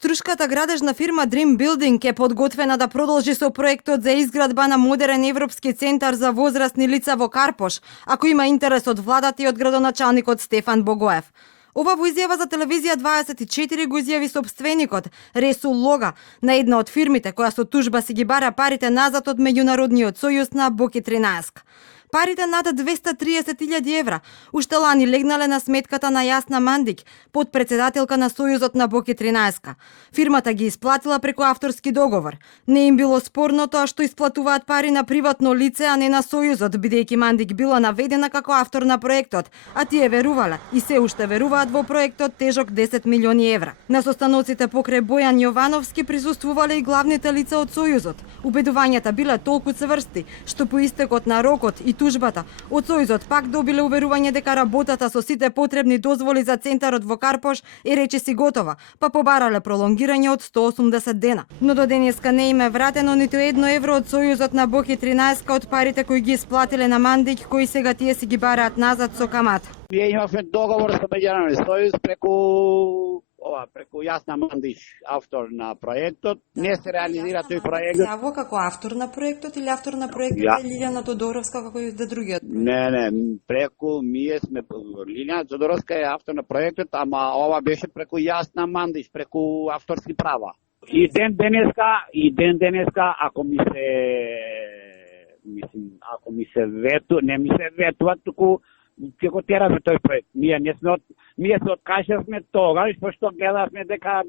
Струшката градежна фирма Dream Building е подготвена да продолжи со проектот за изградба на модерен европски центар за возрастни лица во Карпош, ако има интерес од владата и од градоначалникот Стефан Богоев. Ова во изјава за телевизија 24 го изјави собственикот Ресул Лога на една од фирмите која со тужба си ги бара парите назад од Меѓународниот сојуз на Боки 13. Парите над 230.000 евра уште лани легнале на сметката на Јасна Мандик, подпредседателка на Сојузот на Боки 13. Фирмата ги исплатила преку авторски договор. Не им било спорно тоа што исплатуваат пари на приватно лице, а не на Сојузот, бидејќи Мандик била наведена како автор на проектот, а тие верувале и се уште веруваат во проектот тежок 10 милиони евра. На состаноците покрај Бојан Јовановски присуствувале и главните лица од Сојузот. Убедувањата биле толку цврсти што по истекот на рокот и тужбата од Сојузот пак добиле уверување дека работата со сите потребни дозволи за центарот во Карпош е речиси готова, па побарале пролонгирање од 180 дена. Но до денеска не им е вратено ниту 1 евро од Сојузот на Боки 13 од парите кои ги исплатиле на Мандик, кои сега тие си ги бараат назад со камата. Ние имавме договор со Меѓународниот сојуз преку Јасна Мандич, автор на проектот. Не се реализира тој проект. Јаво како автор на проектот или автор на проектот е Лилјана Тодоровска како и другиот? Не, преку ние сме Лилјана Тодоровска е автор на проектот, ама ова беше преку Јасна Мандич, преку авторски права. И ден денеска ако ми се ветува, туку ќе го тераме тој проект. Ние се откажавме тогаш, пошто гледавме дека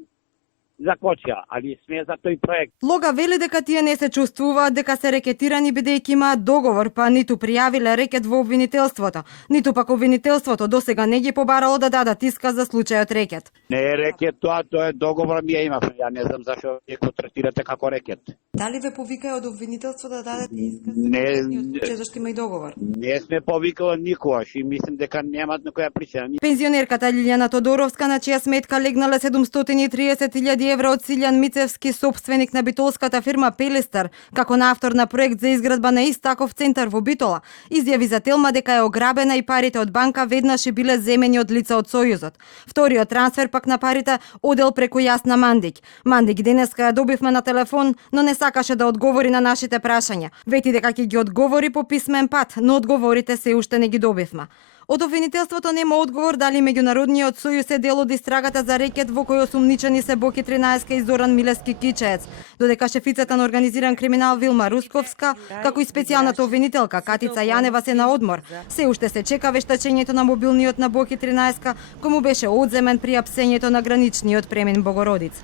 закочија, али сме за тој проект. Лога вели дека тие не се чувствуваат дека се рекетирани бидејќи имаат договор, па ниту пријавиле рекет во обвинителството, ниту пак обвинителството досега не ги побарало да дадат исказ за случајот рекет. Не е рекет тоа е договор ми ја имавме. Ја не знам зашо ја го третирате како рекет. Дали ве повикаја од обвинителството да дадете исказ? Не, зашто има и договор. Не сме повикали никогаш и мислам дека немаат никоја причина. Пензионерката Лилјана Тодоровска, на чија сметка легнале 730.000 евра од Силјан Мицевски, собственик на битолската фирма Пелестар, како на автор на проект за изградба на ист таков центар во Битола, изјави за Телма дека е ограбена и парите од банка веднаш и биле земени од лица од Сојузот. Вториот трансфер пак на парите одел преку Јасна Мандик. Мандик денеска ја добивме на телефон, но не сакаше да одговори на нашите прашања. Вети дека ќе ги одговори по писмен пат, но одговорите се уште не ги добивме. Од обвинителството нема одговор дали Меѓународниот сојуз е дел од истрагата за рекет во кој осумничени се Боки 13 и Зоран Милевски Кичеец, додека шефицата на организиран криминал Вилма Русковска, како и специјалната обвинителка Катица Јанева се на одмор. Се уште се чека вештачењето на мобилниот на Боки 13, кој му беше одземен при апсењето на граничниот премин Богородица.